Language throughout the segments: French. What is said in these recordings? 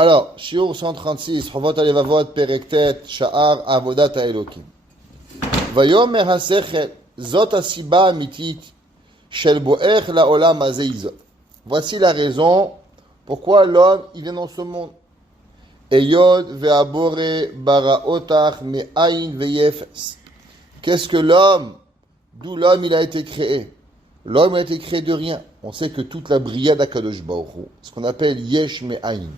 Alors, Shiur 136, Chovot Alevavot, Perektet, Sha'ar, Avodat HaElokim. Vayomer HaSechel, Zot HaSiba Amitit, Shel Bo'ech LaOlam Hazeh Izot. Voici la raison pourquoi l'homme il vient dans ce monde. Eyod ve'abore baraotach me'ayin ve'yefes. Qu'est-ce que l'homme? D'où l'homme il a été créé? L'homme a été créé de rien. On sait que toute la bria d'Akadosh Baruch Hu, ce qu'on appelle yesh me'ayin.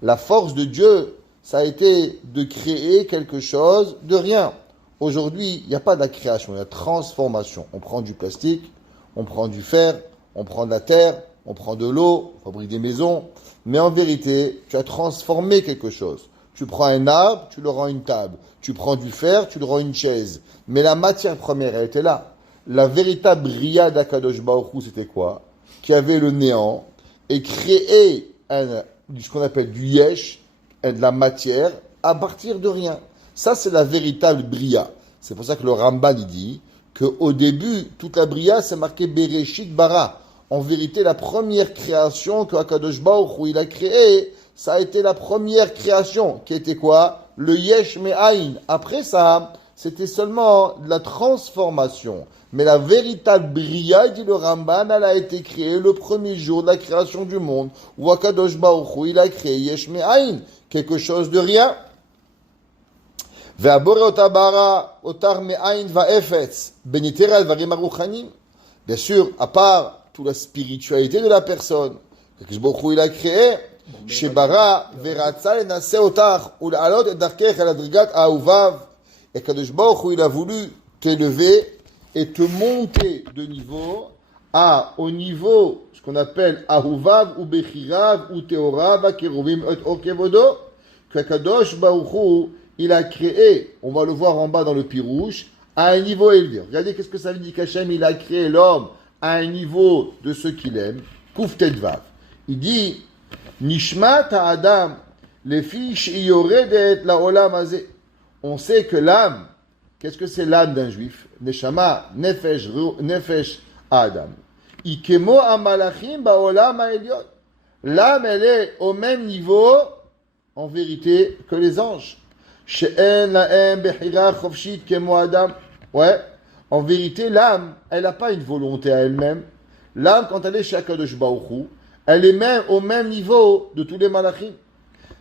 La force de Dieu, ça a été de créer quelque chose de rien. Aujourd'hui, il n'y a pas de la création, il y a la transformation. On prend du plastique, on prend du fer, on prend de la terre, on prend de l'eau, on fabrique des maisons. Mais en vérité, tu as transformé quelque chose. Tu prends un arbre, tu le rends une table. Tu prends du fer, tu le rends une chaise. Mais la matière première, elle était là. La véritable bria d'Akadosh Baruch Hu, c'était quoi? Qui avait le néant et créé ce qu'on appelle du yesh, de la matière, à partir de rien. Ça, c'est la véritable bria. C'est pour ça que le Ramban il dit qu'au début, toute la bria, c'est marqué Bereshit bara. En vérité, la première création que Akadosh Baruch Hu il a créée, ça a été la première création, qui était quoi? Le yesh me'ayin. Après ça, c'était seulement de la transformation. Mais la véritable bria, dit le Ramban, elle a été créée le premier jour de la création du monde, où Akadosh Baruch Hu il a créé yesh me'ayin, quelque chose de rien. Ve'abore otabara otar me'ayin va'efetz benitera al-varim aruchanim. Bien sûr, à part toute la spiritualité de la personne, Akadosh Baruch Hu il a créé, shebara ve'ratza lenase otar ul'alot et darkech al adrigat ahuvav. Et Akadosh Baruch Hu il a voulu t'élever et te monter de niveau au niveau, ce qu'on appelle Ahuvav ou Bechirav ou Teorav, Akeruvim et Okevodo, que Kadosh Baruch Hu, il a créé, on va le voir en bas dans le Pirouche, à un niveau élevé. Regardez qu'est-ce que ça veut dire qu'Hachem, il a créé l'homme à un niveau de ce qu'il aime, Kuf Tedvav. Il dit, Nishmat Adam, les fiches Yoredet la Olam Hazeh. On sait que l'âme, qu'est-ce que c'est l'âme d'un juif? Neshama, nefesh, Adam. Ikemo amalachim baolam ha'elyon. L'âme, elle est au même niveau, en vérité, que les anges. She'en la'em bechira chofshit kemo Adam. Ouais, en vérité, l'âme, elle n'a pas une volonté à elle-même. L'âme, quand elle est chez Akadosh Baruch Hu, elle est même au même niveau de tous les malachim.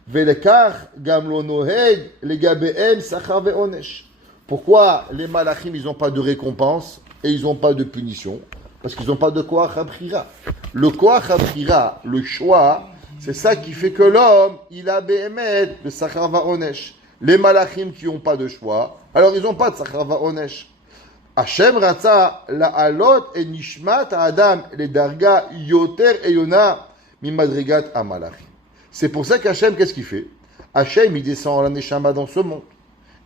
Velekach gam lo noheg legabehem sachar ve'onesh. Pourquoi les malachim, ils n'ont pas de récompense et ils n'ont pas de punition? Parce qu'ils n'ont pas de koach habrira. Le koach habrira, le choix, c'est ça qui fait que l'homme, il a behemet le sachar va'onesh. Les malachim qui n'ont pas de choix, alors ils n'ont pas de sachar va'onesh. Hashem ratza la alot et nishmat adam les darga yoter et yona mimadrigat amalachim. C'est pour ça qu'Hachem, qu'est-ce qu'il fait? Hachem, il descend la neshama dans ce monde.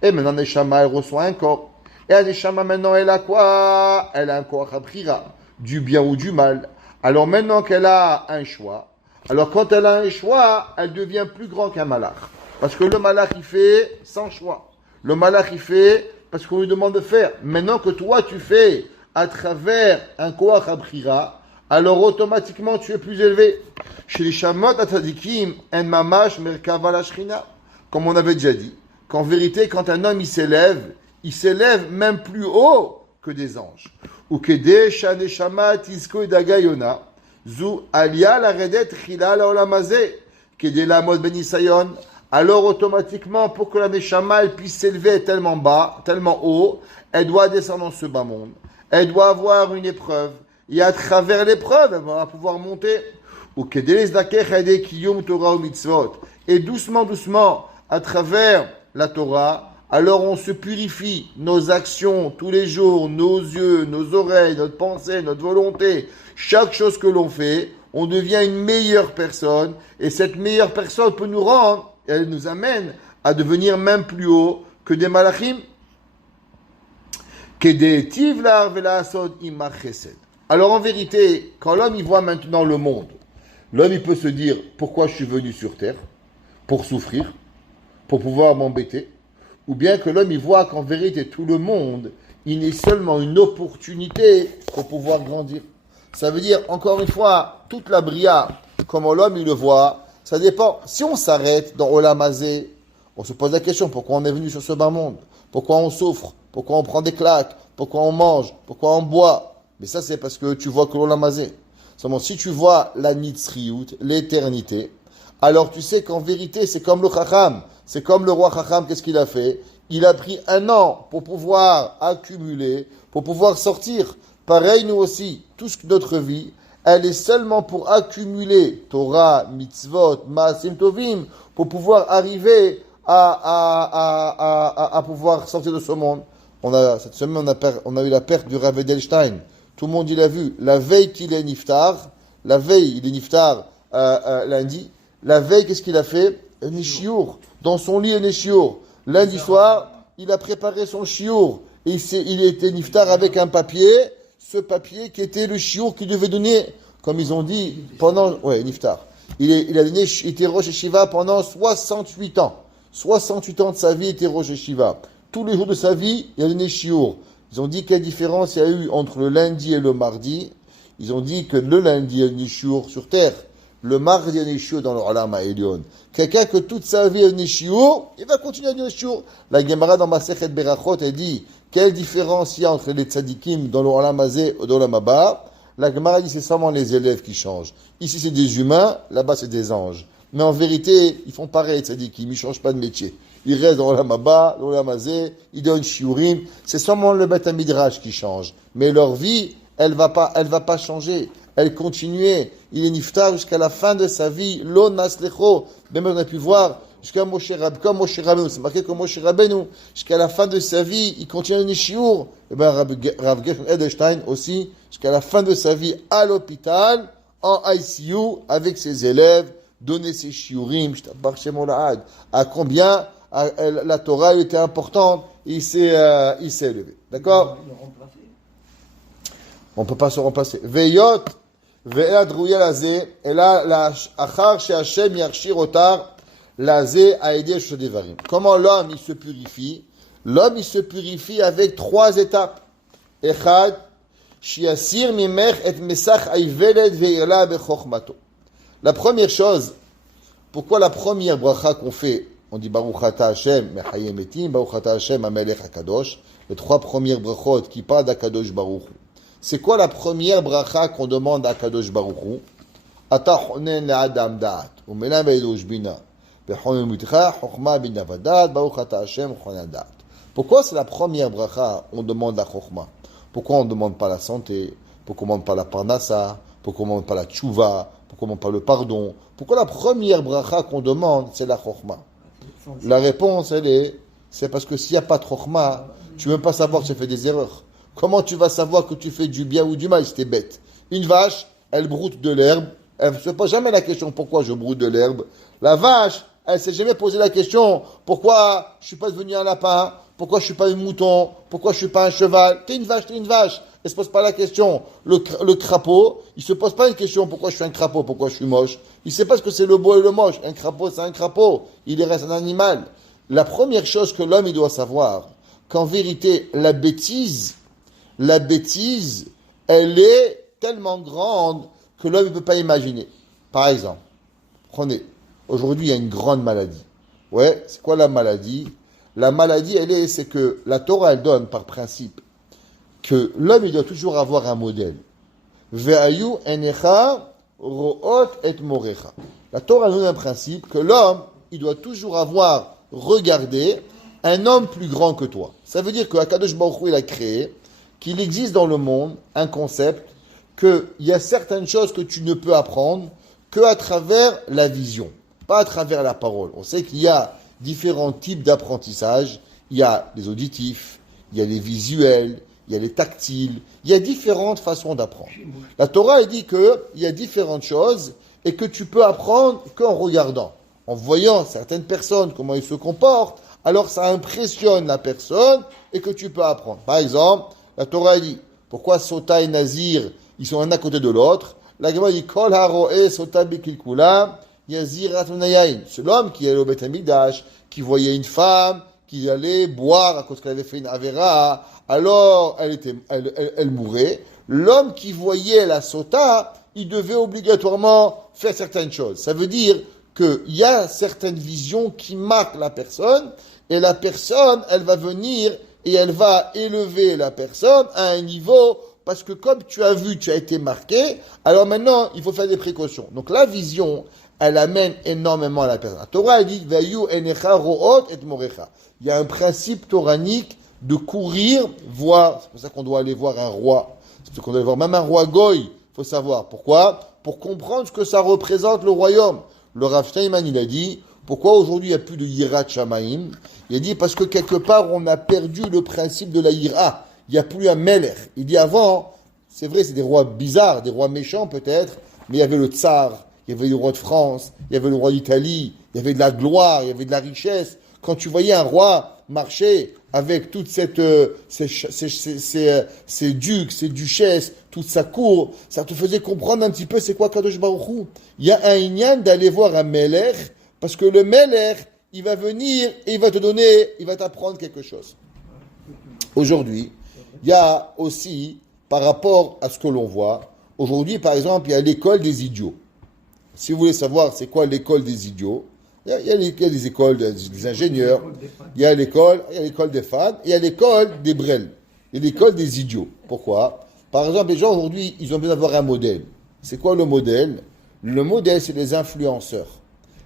Et maintenant, la neshama, elle reçoit un corps. Et la neshama, maintenant, elle a quoi? Elle a un corps habrira, du bien ou du mal. Alors maintenant qu'elle a un choix, alors quand elle a un choix, elle devient plus grand qu'un malach. Parce que le malach, il fait sans choix. Le malach, il fait parce qu'on lui demande de faire. Maintenant que toi, tu fais à travers un corps habrira, alors automatiquement, tu es plus élevé. Chez les shamot atadikim, en mamash merkava la shrina. Comme on avait déjà dit, qu'en vérité, quand un homme il s'élève même plus haut que des anges. Ou kede shane shama tisko dagayona, zu alia la redet chila la olamazé, kede la mod benisayon. Alors automatiquement, pour que la neshama elle puisse s'élever tellement bas, tellement haut, elle doit descendre dans ce bas monde. Elle doit avoir une épreuve. Et à travers l'épreuve, elle va pouvoir monter. Ou kede les dakech ade kiyum torah ou mitzvot. Et doucement, doucement, à travers la Torah, alors on se purifie, nos actions tous les jours, nos yeux, nos oreilles, notre pensée, notre volonté, chaque chose que l'on fait, on devient une meilleure personne, et cette meilleure personne peut nous rendre, elle nous amène à devenir même plus haut que des malachim. Alors en vérité, quand l'homme y voit maintenant le monde, l'homme il peut se dire, pourquoi je suis venu sur terre? Pour souffrir, pour pouvoir m'embêter, ou bien que l'homme il voit qu'en vérité tout le monde, il n'est seulement une opportunité pour pouvoir grandir. Ça veut dire, encore une fois, toute la bria, comment l'homme il le voit, Ça dépend. Si on s'arrête dans Olam Hazé, on se pose la question, pourquoi on est venu sur ce bas monde? Pourquoi on souffre? Pourquoi on prend des claques? Pourquoi on mange? Pourquoi on boit? Mais ça, c'est parce que tu vois que l'Olam Hazé. Seulement, si tu vois la Nitzriout, l'éternité, alors tu sais qu'en vérité, c'est comme le Chacham. C'est comme le roi Chacham, qu'est-ce qu'il a fait? Il a pris 1 an pour pouvoir accumuler, pour pouvoir sortir. Pareil, nous aussi, toute notre vie, elle est seulement pour accumuler Torah, mitzvot, maasim tovim, pour pouvoir arriver à pouvoir sortir de ce monde. Cette semaine, on a eu la perte du Rav Edelstein. Tout le monde, il a vu. La veille qu'il est niftar, la veille, il est niftar lundi. La veille, qu'est-ce qu'il a fait? Un chiour. Dans son lit, un chiour. Lundi soir, il a préparé son chiour. Et il était niftar avec un papier. Ce papier qui était le chiour qu'il devait donner, comme ils ont dit, pendant... Ouais, niftar. Il a donné, il était Rosh Hashiva pendant 68 ans. 68 ans de sa vie, il était Rosh Hashiva. Tous les jours de sa vie, il a donné chiour. Ils ont dit quelle différence il y a eu entre le lundi et le mardi. Ils ont dit que le lundi, il y a une chiour sur terre. Le mardi, il y a une chiour dans le Olam HaElyon. Quelqu'un que toute sa vie a une chiour, il va continuer à donner chiour. La Gemara dans Masechet Berachot, elle dit quelle différence il y a entre les tzadikim dans le Olam Hazé et dans le Olam Haba. La Gemara dit c'est seulement les élèves qui changent. Ici, c'est des humains, là-bas, c'est des anges. Mais en vérité, ils font pareil, les tzadikim, ils ne changent pas de métier. Ils restent dans l'Olam Haba, l'Olam Hazé, ils donnent shiurim. C'est seulement le Beth Midrash qui change. Mais leur vie, elle va pas changer. Elle continuait. Il est niftar jusqu'à la fin de sa vie. Lo naslecho. Même on a pu voir jusqu'à Moshe Rabbeinu. Comme Moshe Rabbeinu. C'est marqué comme Moshe Rabbeinu. Jusqu'à la fin de sa vie, il continue à donner shiur. Et bien, Rav Gershon Edelstein aussi, jusqu'à la fin de sa vie, à l'hôpital, en ICU, avec ses élèves, donner ses shiurim. À combien la Torah était importante. Il s'est élevé. D'accord? On ne peut pas se remplacer. Veyot, ve'adrouya lazé, et là, achar she'Hashem yarshir otar, lazé a aidé Shodevarim. Comment l'homme, il se purifie? L'homme, il se purifie avec 3 étapes. Echad, shiasir mimech et mesach aiveled ve'irla bechochmato. La première chose, pourquoi la première bracha qu'on fait, on dit Baruch Ata Hashem mechayem etim, Baruch Ata Hashem amelech hakadosh, les 3 premières brachot qui parlent d'Akadosh Baruch Hu. C'est quoi la première bracha qu'on demande à Kadosh Baruch Hu? Ata chonen le'adam da'at, u'melam ve'elosh bina, ve'chonen mitcha, chokhma bina vadat, Baruch Ata Hashem chonen da'at. Pourquoi c'est la première bracha on demande la chokhma? Pourquoi on ne demande pas la santé? Pourquoi on ne demande pas la parnassa? Pourquoi on ne demande pas la tchouva? Pourquoi on ne demande pas le pardon? Pourquoi la première bracha qu'on demande, c'est la chokhma? La réponse, c'est parce que s'il n'y a pas de chokhma, tu ne veux même pas savoir que tu fais des erreurs. Comment tu vas savoir que tu fais du bien ou du mal si t'es bête? Une vache, elle broute de l'herbe. Elle ne se pose jamais la question pourquoi je broute de l'herbe. La vache, elle ne s'est jamais posé la question pourquoi je ne suis pas devenu un lapin, pourquoi je ne suis pas un mouton, pourquoi je ne suis pas un cheval. T'es une vache. Elle ne se pose pas la question. Le crapaud, il ne se pose pas une question pourquoi je suis un crapaud, pourquoi je suis moche. Il ne sait pas ce que c'est le beau et le moche. Un crapaud, c'est un crapaud. Il reste un animal. La première chose que l'homme il doit savoir, qu'en vérité, la bêtise, elle est tellement grande que l'homme ne peut pas imaginer. Par exemple, prenez, aujourd'hui il y a une grande maladie. Ouais, c'est quoi la maladie? La maladie, c'est que la Torah, elle donne par principe que l'homme, il doit toujours avoir un modèle. Ve'ayu enecha ro'ot et morecha. La Torah donne un principe que l'homme, il doit toujours avoir regardé un homme plus grand que toi. Ça veut dire que Akadosh Baruch Hu, il a créé qu'il existe dans le monde un concept qu'il y a certaines choses que tu ne peux apprendre qu'à travers la vision, pas à travers la parole. On sait qu'il y a différents types d'apprentissage. Il y a les auditifs, il y a les visuels, il y a les tactiles. Il y a différentes façons d'apprendre. La Torah dit qu'il y a différentes choses et que tu peux apprendre qu'en regardant. En voyant certaines personnes, comment ils se comportent, alors ça impressionne la personne et que tu peux apprendre. Par exemple, la Torah dit, pourquoi Sota et Nazir, ils sont un à côté de l'autre? La Gemara dit, Kol haroe Sota bikilkula, Yazir atunayain. C'est l'homme qui allait au Beth Amikdash, qui voyait une femme, qui allait boire à cause qu'elle avait fait une avera, alors elle mourait. L'homme qui voyait la Sota, il devait obligatoirement faire certaines choses. Ça veut dire qu'il y a certaines visions qui marquent la personne, et la personne, elle va venir et elle va élever la personne à un niveau, parce que comme tu as vu, tu as été marqué, alors maintenant, il faut faire des précautions. Donc la vision, elle amène énormément à la personne. La Torah, elle dit, Vayu enecha ro'ot et morecha. Il y a un principe toranique de courir, voir, c'est pour ça qu'on doit aller voir un roi, c'est pour ça qu'on doit aller voir même un roi goy, il faut savoir. Pourquoi? Pour comprendre ce que ça représente le royaume. Le Rav Steinman, il a dit, pourquoi aujourd'hui il n'y a plus de Yirat Shamaim? Il a dit, parce que quelque part, on a perdu le principe de la Yira. Il n'y a plus un Melech. Il dit avant, c'est vrai, c'est des rois bizarres, des rois méchants peut-être, mais il y avait le Tsar, il y avait le roi de France, il y avait le roi d'Italie, il y avait de la gloire, il y avait de la richesse. Quand tu voyais un roi marcher avec toute ces ducs, ces duchesses, toute sa cour, ça te faisait comprendre un petit peu c'est quoi Kadosh Baruch Hu. Il y a un inyan d'aller voir un Melech, parce que le Melech, il va venir et il va te donner, il va t'apprendre quelque chose. Aujourd'hui, il y a aussi, par rapport à ce que l'on voit, aujourd'hui, par exemple, il y a l'école des idiots. Si vous voulez savoir c'est quoi l'école des idiots, il y a des écoles des ingénieurs, il y a l'école des fans, il y a l'école des brels, il y a l'école des idiots. Pourquoi? Par exemple, les gens aujourd'hui, ils ont besoin d'avoir un modèle. C'est quoi le modèle? Le modèle, c'est les influenceurs.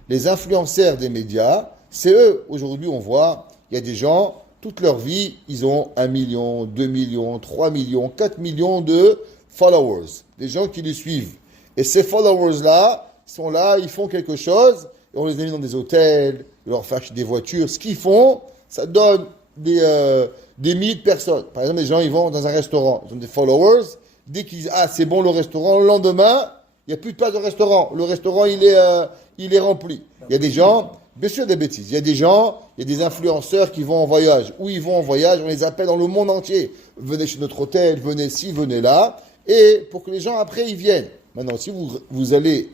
Les influenceurs des médias, c'est eux. Aujourd'hui, on voit, il y a des gens, toute leur vie, ils ont 1 million, 2 millions, 3 millions, 4 millions de followers. Des gens qui les suivent. Et ces followers-là, sont là, ils font quelque chose, et on les a mis dans des hôtels, on leur fait acheter des voitures. Ce qu'ils font, ça donne des milliers de personnes. Par exemple, les gens, ils vont dans un restaurant, ils ont des followers. Dès qu'ils disent, ah, c'est bon le restaurant, le lendemain, il n'y a plus de place de restaurant. Le restaurant, il est rempli. Il y a des gens, bien sûr des bêtises, il y a des gens, il y a des influenceurs qui vont en voyage. Où ils vont en voyage, on les appelle dans le monde entier. Venez chez notre hôtel, venez ci, venez là. Et pour que les gens, après, ils viennent. Maintenant, si vous allez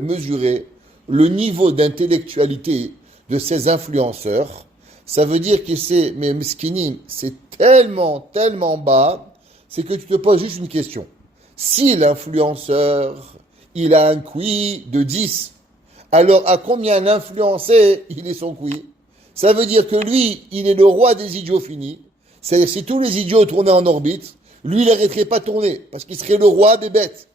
mesurer le niveau d'intellectualité de ces influenceurs, ça veut dire que c'est tellement, tellement bas, c'est que tu te poses juste une question. Si l'influenceur, il a un QI de 10, alors à combien l'influencé, il est son QI? Ça veut dire que lui, il est le roi des idiots finis. C'est-à-dire si tous les idiots tournaient en orbite, lui, il n'arrêterait pas de tourner, parce qu'il serait le roi des bêtes.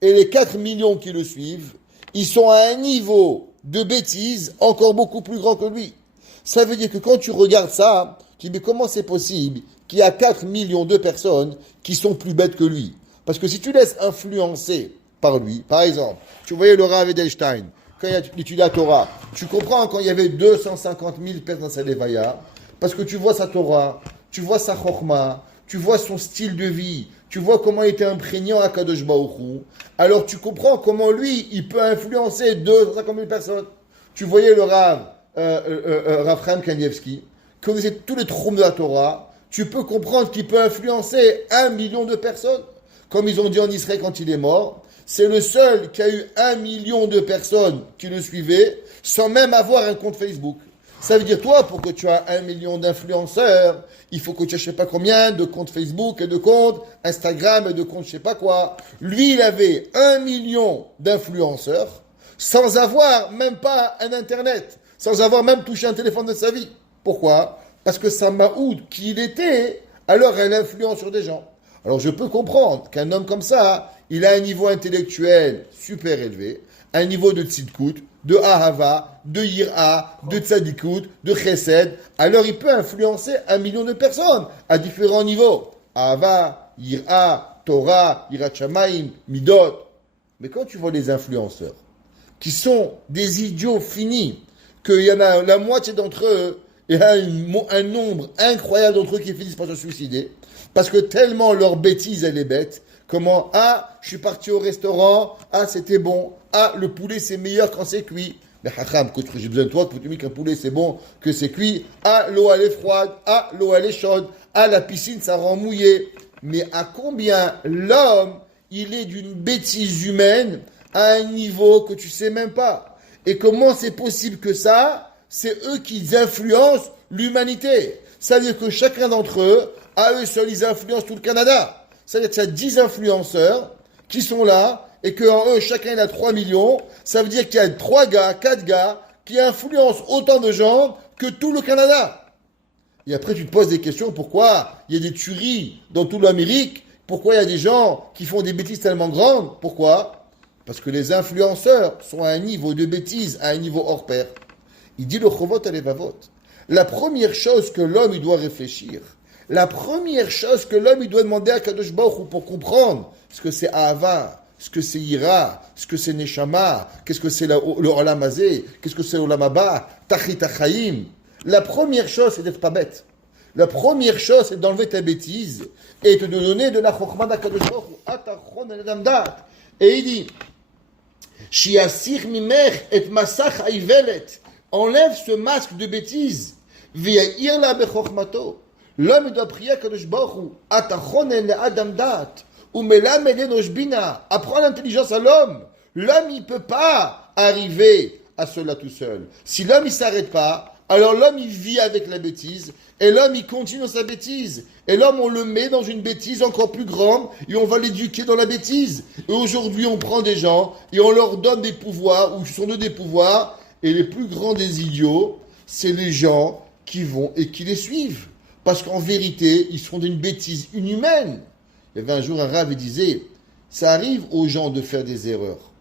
Et les 4 millions qui le suivent, ils sont à un niveau de bêtise encore beaucoup plus grand que lui. Ça veut dire que quand tu regardes ça, tu dis mais comment c'est possible qu'il y a 4 millions de personnes qui sont plus bêtes que lui? Parce que si tu laisses influencer par lui, par exemple, tu voyais le Rav Edelstein, quand il a étudié la Torah, tu comprends quand il y avait 250 000 personnes dans sa Levaya, parce que tu vois sa Torah, tu vois sa Chokhmah, tu vois son style de vie, tu vois comment il était imprégnant à Kadosh Baruch Hu, alors tu comprends comment lui, il peut influencer 250 000 personnes. Tu voyais le Rav Chaim Kanievski, qui connaissait tous les troupes de la Torah, tu peux comprendre qu'il peut influencer 1 million de personnes. Comme ils ont dit en Israël quand il est mort, c'est le seul qui a eu 1 million de personnes qui le suivaient, sans même avoir un compte Facebook. Ça veut dire, toi, pour que tu aies 1 million d'influenceurs, il faut que tu aies je sais pas combien de comptes Facebook et de comptes Instagram et de comptes je sais pas quoi. Lui, il avait 1 million d'influenceurs sans avoir même pas un Internet, sans avoir même touché un téléphone de sa vie. Pourquoi? Parce que sa maoud qui il était, alors elle influence sur des gens. Alors je peux comprendre qu'un homme comme ça, il a un niveau intellectuel super élevé, un niveau de tzidkout, de ahava, de yira, de tzadikout, de chesed, alors il peut influencer 1 million de personnes à différents niveaux. Ahava, yira, Torah, yirat shamayim, midot. Mais quand tu vois les influenceurs, qui sont des idiots finis, qu'il y en a la moitié d'entre eux, il y a un nombre incroyable d'entre eux qui finissent par se suicider, parce que tellement leur bêtise, elle est bête. Comment? Ah, je suis parti au restaurant. Ah, c'était bon. Ah, le poulet, c'est meilleur quand c'est cuit. Mais hacham, j'ai besoin de toi pour te dire qu'un poulet, c'est bon, que c'est cuit. Ah, l'eau, elle est froide. Ah, l'eau, elle est chaude. Ah, la piscine, ça rend mouillé. Mais à combien l'homme, il est d'une bêtise humaine à un niveau que tu sais même pas? Et comment c'est possible que ça, c'est eux qui influencent l'humanité? Ça veut dire que chacun d'entre eux, à eux seuls, ils influencent tout le Canada. C'est-à-dire que tu as 10 influenceurs qui sont là et qu'en eux, chacun il a 3 millions, ça veut dire qu'il y a 3 gars, 4 gars qui influencent autant de gens que tout le Canada. Et après, tu te poses des questions, pourquoi il y a des tueries dans toute l'Amérique? Pourquoi il y a des gens qui font des bêtises tellement grandes? Pourquoi? Parce que les influenceurs sont à un niveau de bêtises, à un niveau hors pair. Il dit le Chovot Alevavot. La première chose que l'homme il doit réfléchir, la première chose que l'homme il doit demander à Kadosh Baruch Hu pour comprendre ce que c'est Ahava, ce que c'est Ira, ce que c'est Neshama, qu'est-ce que c'est le Olam Hazé, qu'est-ce que c'est l'Olam Haba, Tachit HaChaim. La première chose, c'est d'être pas bête. La première chose, c'est d'enlever ta bêtise et de donner de la Chokhmah d'Akadosh Baruch Hu, Atachon el-Adam Dat. Et il dit, Shiasir mimech et masach haivelet. Enlève ce masque de bêtise. V'ya'ir la bechokhmato. L'homme doit prier à Kadosh Baruch Hu, Atachon el-Adam Dat. Ou melamed enosh bina. Apprends l'intelligence à l'homme. L'homme, il ne peut pas arriver à cela tout seul. Si l'homme, il ne s'arrête pas, alors l'homme, il vit avec la bêtise, et l'homme, il continue dans sa bêtise. Et l'homme, on le met dans une bêtise encore plus grande, et on va l'éduquer dans la bêtise. Et aujourd'hui, on prend des gens, et on leur donne des pouvoirs, ou sont des pouvoirs, et les plus grands des idiots, c'est les gens qui vont et qui les suivent. Parce qu'en vérité, ils font d'une bêtise inhumaine. Il y avait un jour un rave, il disait, ça arrive aux gens de faire des erreurs.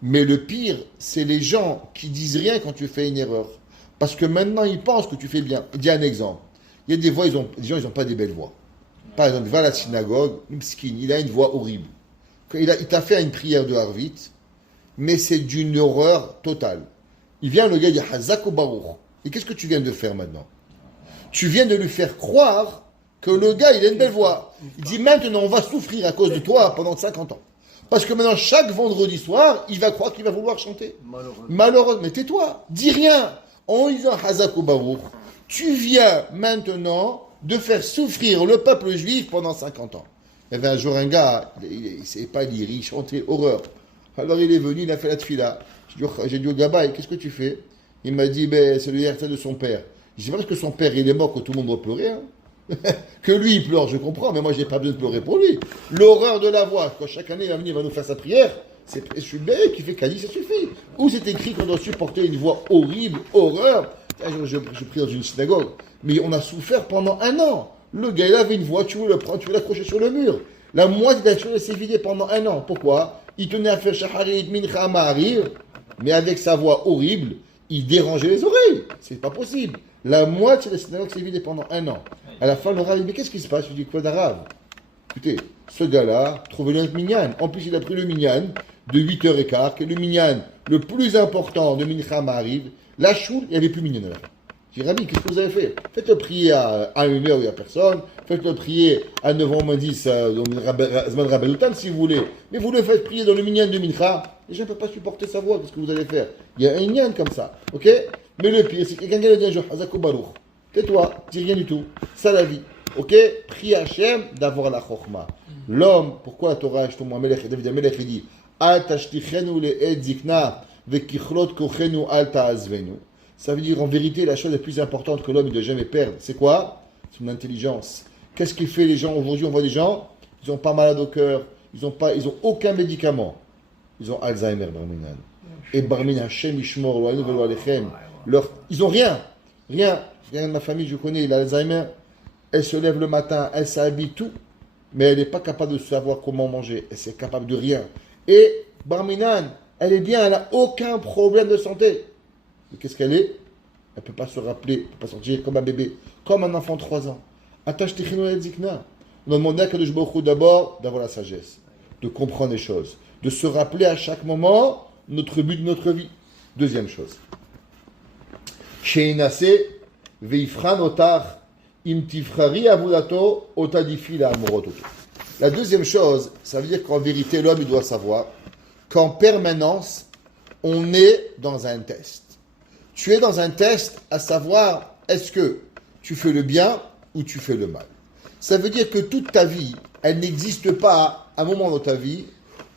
Mais le pire, c'est les gens qui disent rien quand tu fais une erreur. Parce que maintenant, ils pensent que tu fais bien. Je dis un exemple. Il y a des voix, des gens, ils n'ont pas des belles voix. Par exemple, il va à la synagogue, il a une voix horrible. Il t'a fait une prière de Harvit, mais c'est d'une horreur totale. Il vient, le gars, il dit Hazak ou Baruch. Et qu'est-ce que tu viens de faire maintenant? Tu viens de lui faire croire que le gars, il a une belle voix. Il dit maintenant, on va souffrir à cause de toi pendant 50 ans. Parce que maintenant, chaque vendredi soir, il va croire qu'il va vouloir chanter. Malheureux. Mais tais-toi, dis rien. En disant Hazak ou Baruch, tu viens maintenant de faire souffrir le peuple juif pendant 50 ans. Il y avait un jour un gars, il ne savait pas lire, il chantait horreur. Alors il est venu, il a fait la tfila. J'ai dit au Gabaï, qu'est-ce que tu fais? Il m'a dit, c'est le RT de son père. Je dis, parce que son père, il est mort, que tout le monde doit pleurer. Hein. Que lui, il pleure, je comprends, mais moi, je n'ai pas besoin de pleurer pour lui. L'horreur de la voix, quand chaque année, il va venir, il va nous faire sa prière, je suis bête qui fait Kali, ça suffit. Où c'est écrit qu'on doit supporter une voix horrible, horreur. Je prie dans une synagogue, mais on a souffert pendant 1 an. Le gars, il avait une voix, tu veux le prendre, tu veux l'accrocher sur le mur. La moitié de la chose s'est vidée pendant 1 an. Pourquoi? Il tenait à faire Shaharit, Mincha, Ma'arir, mais avec sa voix horrible, il dérangeait les oreilles. C'est pas possible. La moitié de la synagogue s'est vidée pendant 1 an. À la fin, le rave dit, mais qu'est-ce qui se passe? Je dis, quoi d'arabe? Écoutez, ce gars-là, trouvez-le un minyan. En plus, il a pris le minyan de 8h15, qui est le minyan le plus important de Mincha Ma'ariv. La choule, il n'y avait plus minyan à la fin. Je dis, Rabbi, qu'est-ce que vous avez fait? Faites-le prier à 1h où il n'y a personne. Faites-le prier à 9h10 dans Zman Rabbenutan si vous voulez. Mais vous le faites prier dans le minyan de Mincha. Les gens ne peuvent pas supporter sa voix. Qu'est-ce que vous allez faire? Il y a un minyan comme ça. Ok? Mais le pire, c'est que quelqu'un qui dit un jour, Hazak ou Baruch. Tais-toi, dis rien du tout. Ça la vie. Ok? Prie Hachem d'avoir la chokhmah. L'homme, pourquoi la Torah, David Amelech, il dit Al tashtichenu le'ed zikna ve'kichlot kochenu al ta'azvenu. Ça veut dire en vérité la chose la plus importante que l'homme ne doit jamais perdre. C'est quoi? Son intelligence. Qu'est-ce qui fait les gens aujourd'hui? On voit des gens, ils n'ont pas malade au cœur, ils ont aucun médicament. Ils ont Alzheimer, Barminan. Et Barmin Hashem Ishmor, Loainu Velo Alechem. Ils n'ont rien. Rien. Rien de ma famille, je connais, il a Alzheimer. Elle se lève le matin, elle s'habille, tout. Mais elle n'est pas capable de savoir comment manger. Elle n'est capable de rien. Et Barminan, elle est bien, elle n'a aucun problème de santé. Mais qu'est-ce qu'elle est? Elle ne peut pas se rappeler, elle ne peut pas sortir comme un bébé, comme un enfant de 3 ans. Attache Tichino et Zikna. On a demandé à Kadosh Baruch Hu d'abord d'avoir la sagesse, de comprendre les choses, de se rappeler à chaque moment notre but de notre vie. Deuxième chose. Sheinase veifran otar im tifrari avulato otadifi la amorototo. La deuxième chose, ça veut dire qu'en vérité, l'homme, il doit savoir qu'en permanence, on est dans un test. Tu es dans un test à savoir, est-ce que tu fais le bien ou tu fais le mal. Ça veut dire que toute ta vie, elle n'existe pas à un moment dans ta vie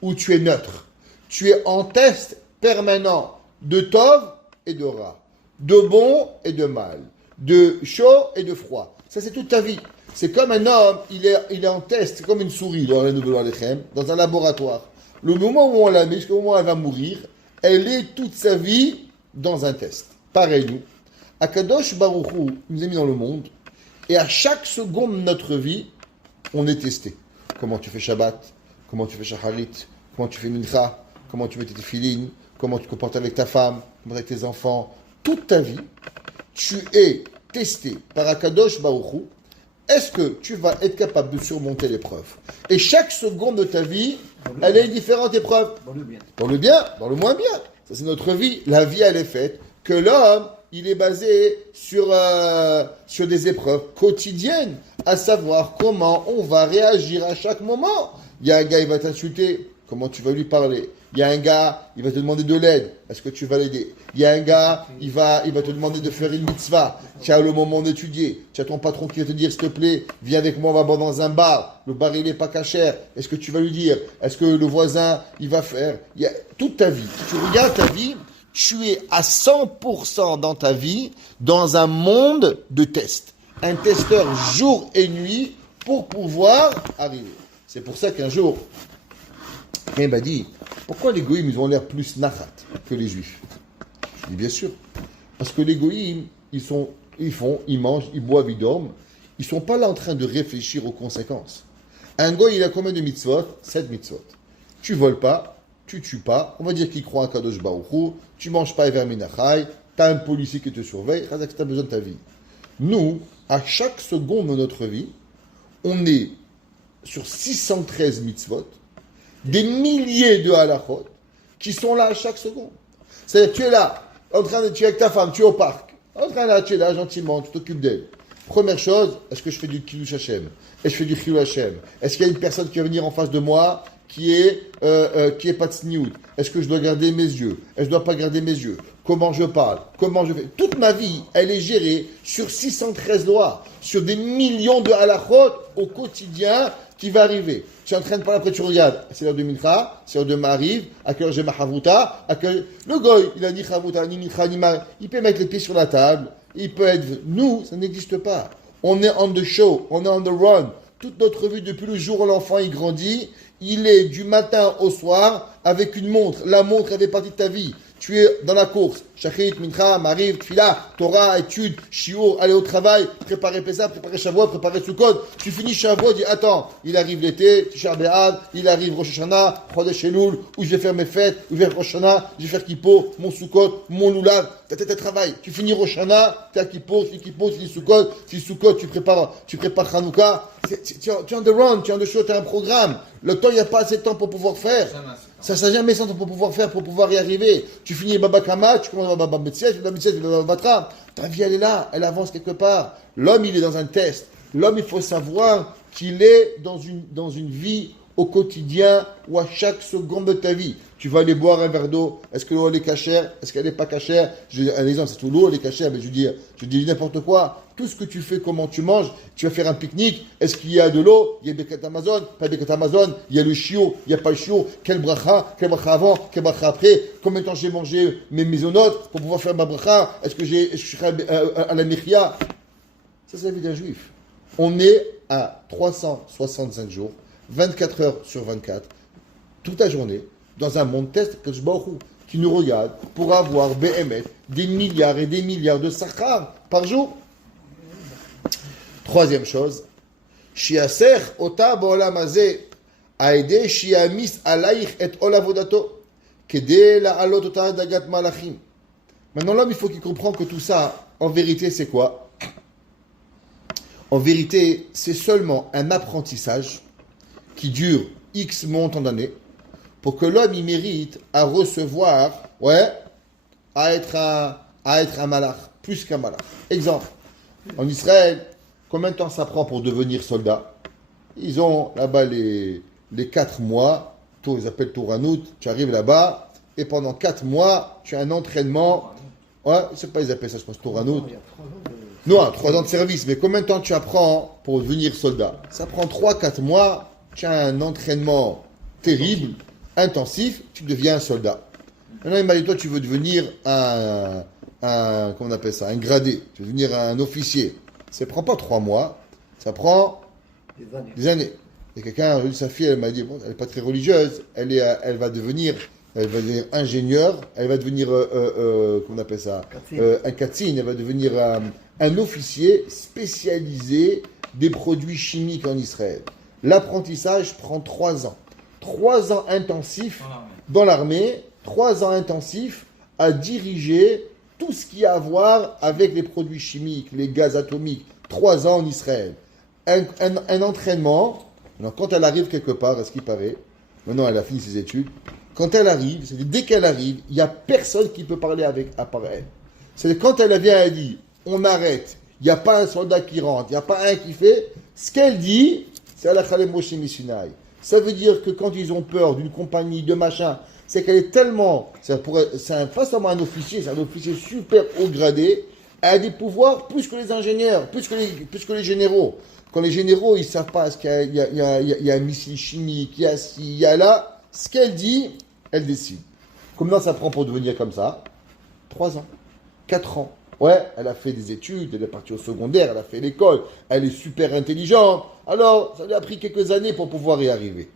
où tu es neutre. Tu es en test permanent de tov et de ra, de bon et de mal, de chaud et de froid. Ça, c'est toute ta vie. C'est comme un homme, il est en test, c'est comme une souris dans un laboratoire. Le moment où on la met, jusqu'au moment où elle va mourir, elle est toute sa vie dans un test. Pareil, nous. Akadosh Baruch Hu nous a mis dans le monde, et à chaque seconde de notre vie, on est testé. Comment tu fais Shabbat, comment tu fais Shacharit, comment tu fais Mincha, comment tu mets tes tefilines, comment tu te comportes avec ta femme, avec tes enfants. Toute ta vie, tu es testé par Akadosh Baruch Hu. Est-ce que tu vas être capable de surmonter l'épreuve? Et chaque seconde de ta vie, elle a une différente épreuve. Dans le bien. Dans le bien, dans le moins bien. Ça, c'est notre vie. La vie, elle est faite que l'homme, il est basé sur des épreuves quotidiennes, à savoir comment on va réagir à chaque moment. Il y a un gars, il va t'insulter, comment tu vas lui parler. Il y a un gars, il va te demander de l'aide, est-ce que tu vas l'aider? Il y a un gars, il va te demander de faire une mitzvah. Tu as le moment d'étudier. Tu as ton patron qui va te dire, s'il te plaît, viens avec moi, on va boire dans un bar. Le bar, il n'est pas cachère. Est-ce que tu vas lui dire? Est-ce que le voisin, il va faire? Il y a toute ta vie. Si tu regardes ta vie, tu es à 100% dans ta vie, dans un monde de tests. Un testeur jour et nuit pour pouvoir arriver. C'est pour ça qu'un jour, il m'a dit, pourquoi les goïms, ils ont l'air plus nachat que les juifs? Je dis bien sûr. Parce que les goïms, ils mangent, ils boivent, ils dorment. Ils ne sont pas là en train de réfléchir aux conséquences. Un goï, il a combien de mitzvot? 7 mitzvot. Tu voles pas, tu tues pas. On va dire qu'il croit en Kadosh Baruch Hu. Tu manges pas Ever Minachai. Tu as un policier qui te surveille. Tu as besoin de ta vie. Nous, à chaque seconde de notre vie, on est sur 613 mitzvot, des milliers de halachot qui sont là à chaque seconde. C'est-à-dire, tu es là, tu es avec ta femme, tu es au parc, tu es là gentiment, tu t'occupes d'elle. Première chose, est-ce que je fais du Kiddush Hashem? Est-ce que je fais du Chilul Hashem? Est-ce qu'il y a une personne qui va venir en face de moi qui est pas tsniout? Est-ce que je dois garder mes yeux? Est-ce que je dois pas garder mes yeux? Comment je parle? Comment je fais? Toute ma vie, elle est gérée sur 613 lois, sur des millions de halachot au quotidien qui va arriver. Tu es en train de parler, après tu regardes, c'est l'heure de Mincha, c'est l'heure de Mariv, à quelle heure j'ai ma Havuta, le goy, il a ni Havuta, ni Mincha, ni Mariv, il peut mettre les pieds sur la table, il peut être... Nous, ça n'existe pas. On est on the show, on est on the run. Toute notre vie, depuis le jour où l'enfant il grandit, il est du matin au soir avec une montre. La montre, elle fait partie de ta vie. Tu es dans la course. Shachrit, Mincha, Mariv, Tfila, Torah, études, Shiur, aller au travail, préparer Pessah, préparer Shavuot, préparer Sukkot. Tu finis Shavuot, dis attends, il arrive l'été, Tisha B'Av, il arrive Rosh Hashanah, Chodesh Elul, où je vais faire mes fêtes, où je vais faire Rosh Hashanah, je vais faire Kippo, mon Sukkot, mon Lulav. T'as travail. Tu finis Rosh Hashanah, t'es à Kippo, tu finis Sukkot, tu prépares Hanouka. Tu es on the run, tu es on the show, tu as un programme. Le temps, il n'y a pas assez de temps pour pouvoir faire. Ça ne jamais sans pour pouvoir faire, pour pouvoir y arriver. Tu finis Baba Kama, tu commences Baba Metsies, Baba Metsies, Baba Batra. Ta vie, elle est là, elle avance quelque part. L'homme, il est dans un test. L'homme, il faut savoir qu'il est dans une vie au quotidien ou à chaque seconde de ta vie. Tu vas aller boire un verre d'eau. Est-ce que l'eau elle est cachère? Est-ce qu'elle n'est pas cachère? Un exemple, c'est tout l'eau, elle est cachère, mais je dis n'importe quoi. Tout ce que tu fais, comment tu manges, tu vas faire un pique-nique. Est-ce qu'il y a de l'eau? Il y a Birkat Amazon, pas Birkat Amazon. Il y a le chiot, il n'y a pas le chiot. Quel bracha avant, quel bracha après? Combien de temps j'ai mangé mes maisonnotes pour pouvoir faire ma bracha? Est-ce que je serai à la Mechia? Ça, c'est la vie d'un juif. On est à 365 jours, 24 heures sur 24, toute la journée, dans un monde test qui nous regarde pour avoir BMF des milliards et des milliards de sakhar par jour. Troisième chose, Shiaser ota ba'olam hazeh aide shiamis alaich et olavodato kede la'alot ota dagat malachim. Maintenant l'homme, il faut qu'il comprenne que tout ça, en vérité, c'est quoi? En vérité, c'est seulement un apprentissage qui dure X montant d'années pour que l'homme il mérite à recevoir, à être un malach, plus qu'un malach. Exemple, en Israël, combien de temps ça prend pour devenir soldat? Ils ont là-bas les 4 mois, ils appellent Touranout, tu arrives là-bas, et pendant 4 mois, tu as un entraînement, c'est pas ils appellent ça, je pense, Touranout. Non, 3 ans de service, mais combien de temps tu apprends pour devenir soldat? Ça prend 3-4 mois, tu as un entraînement terrible, intensif, tu deviens un soldat. Maintenant, il m'a dit, toi, tu veux devenir comment on appelle ça, un gradé, tu veux devenir un officier. Ça ne prend pas 3 mois, ça prend des années. Et quelqu'un, sa fille, elle m'a dit, bon, elle n'est pas très religieuse, elle va devenir ingénieure, elle va devenir, comment on appelle ça, un katsine, elle va devenir un officier spécialisé des produits chimiques en Israël. L'apprentissage prend 3 ans. 3 ans intensifs dans l'armée, 3 ans intensifs à diriger tout ce qui a à voir avec les produits chimiques, les gaz atomiques. 3 ans en Israël. Un entraînement. Alors, quand elle arrive quelque part, à ce qui paraît, maintenant elle a fini ses études, quand elle arrive, c'est-à-dire dès qu'elle arrive, il n'y a personne qui peut parler à part elle. C'est-à-dire quand elle vient, elle dit, on arrête, il n'y a pas un soldat qui rentre, il n'y a pas un qui fait, ce qu'elle dit, c'est Alachalem Moshe Mishinai. Ça veut dire que quand ils ont peur d'une compagnie, de machin, c'est qu'elle est tellement, pas seulement un officier, c'est un officier super haut gradé, elle a des pouvoirs plus que les ingénieurs, plus que les généraux. Quand les généraux, ils ne savent pas, est-ce qu'il y a un missile chimique, il y a ci, il y a là, ce qu'elle dit, elle décide. Combien ça prend pour devenir comme ça? 3 ans, 4 ans. Ouais, elle a fait des études, elle est partie au secondaire, elle a fait l'école, elle est super intelligente. Alors, ça lui a pris quelques années pour pouvoir y arriver.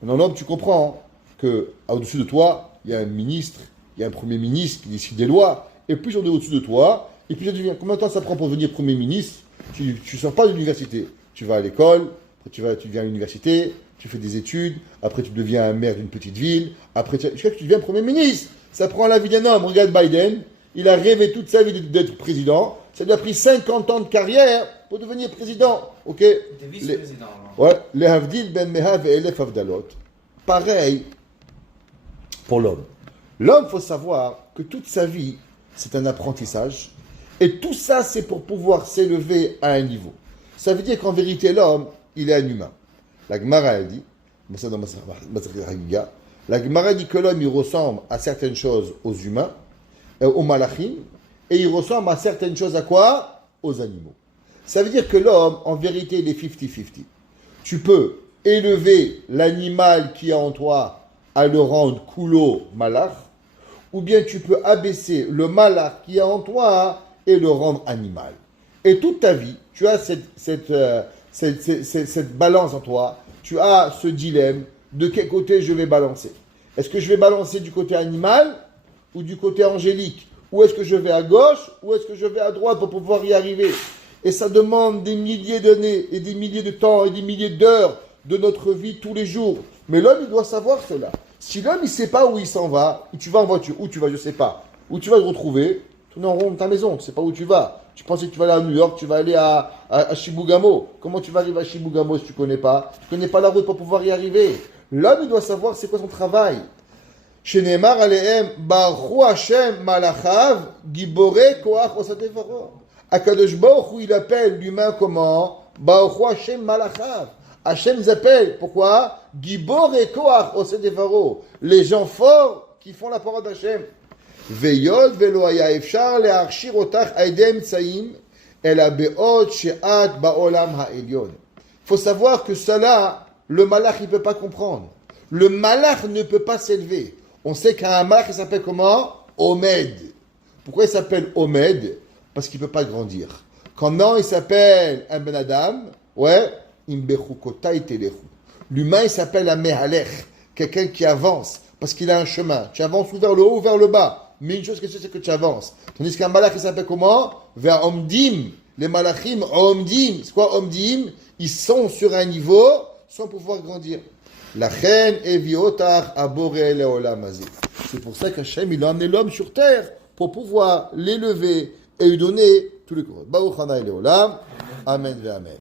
Maintenant, l'homme, tu comprends qu'au-dessus de toi, il y a un ministre, il y a un premier ministre qui décide des lois, et plus on est au-dessus de toi, et plus on devient. Combien de temps ça prend pour devenir premier ministre? Tu ne sors pas de l'université. Tu vas à l'école, après tu viens à l'université, tu fais des études, après tu deviens un maire d'une petite ville, après jusqu'à ce que tu deviens premier ministre. Ça prend la vie d'un homme. Regarde Biden, il a rêvé toute sa vie d'être président. Ça lui a pris 50 ans de carrière pour devenir président. Ok? Il était vice-président. Ouais. Les Havdil ben Mehav et Elef Avdalot. Pareil pour l'homme. L'homme, il faut savoir que toute sa vie, c'est un apprentissage. Et tout ça, c'est pour pouvoir s'élever à un niveau. Ça veut dire qu'en vérité, l'homme, il est un humain. La Gemara, elle dit, la Gemara dit que l'homme, il ressemble à certaines choses aux humains, aux malachim, et il ressemble à certaines choses à quoi? Aux animaux. Ça veut dire que l'homme, en vérité, il est 50-50. Tu peux élever l'animal qui est en toi à le rendre coulo malach, ou bien tu peux abaisser le malach qui est en toi et le rendre animal. Et toute ta vie, tu as cette balance en toi, tu as ce dilemme, de quel côté je vais balancer. Est-ce que je vais balancer du côté animal ou du côté angélique? Ou est-ce que je vais à gauche ou est-ce que je vais à droite pour pouvoir y arriver? Et ça demande des milliers d'années et des milliers de temps et des milliers d'heures de notre vie tous les jours. Mais l'homme, il doit savoir cela. Si l'homme, il ne sait pas où il s'en va, où tu vas en voiture, où tu vas, je ne sais pas, où tu vas te retrouver, tourne en rond de ta maison, tu ne sais pas où tu vas. Tu pensais que tu vas aller à New York, tu vas aller à Shibugamo. Comment tu vas arriver à Shibugamo si tu ne connais pas? Tu ne connais pas la route pour pouvoir y arriver. L'homme, il doit savoir c'est quoi son travail. Chez Neymar, Alehem, Baruch Hashem Malachav, Gibore Koach Osadevaro. Akadosh Baruch Hu, il appelle l'humain comment? Baruch Hashem Malachav. Hashem les appelle. Pourquoi? Gibor et Koach Osadevaro. Les gens forts qui font la parole d'Hashem. Veyod velo haya efshar le'arshir otach aidem tsaim ela be'od she'at ba'olam ha'elyon. Il faut savoir que cela, le malach, il ne peut pas comprendre. Le malach ne peut pas s'élever. On sait qu'un malach, il s'appelle comment? Omed. Pourquoi il s'appelle Omed? Parce qu'il ne peut pas grandir. Quand non, il s'appelle un ben Adam, ouais, imbechukotai telechu. L'humain, il s'appelle un mehalech, quelqu'un qui avance, parce qu'il a un chemin. Tu avances ou vers le haut ou vers le bas. Mais une chose que c'est que tu avances. Tandis qu'un malach, il s'appelle comment? Vers Omdim. Les malachim, Omdim. C'est quoi Omdim? Ils sont sur un niveau sans pouvoir grandir. La reine Eviotar Abore Leolam Azé. C'est pour ça qu'Hachem, il a amené l'homme sur terre pour pouvoir l'élever et lui donner tous les cours. Baruch Hanai Leolam. Amen ve Amen.